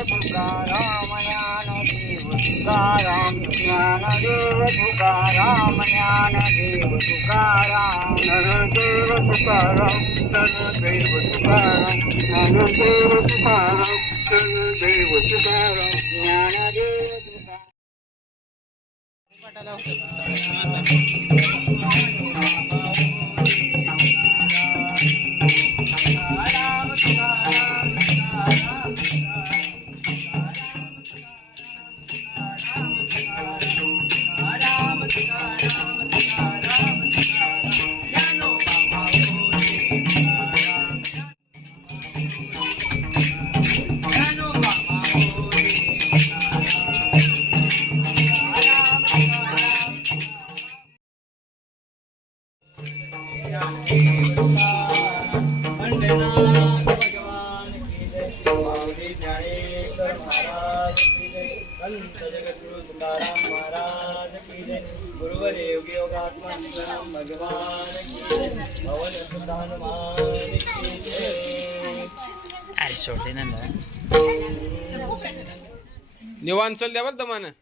तुकाराम ज्ञानदेव तुकाराम ज्ञानदेव तुकाराम ज्ञानदेव तुकाराम ज्ञानदेव तुकाराम ज्ञानदेव तुकाराम ज्ञानदेव तुकाराम ज्ञानदेव तुकाराम ज्ञानदेव भगवान की जय। बावली ज्ञानेश्वर महाराज की जय। संत जगद्गुरु तुकाराम महाराज की जय। गुरुवर योगात्मा भगवान की जय। भवन सुत हनुमान की जय। निवांत चल द्या बरं दमानं.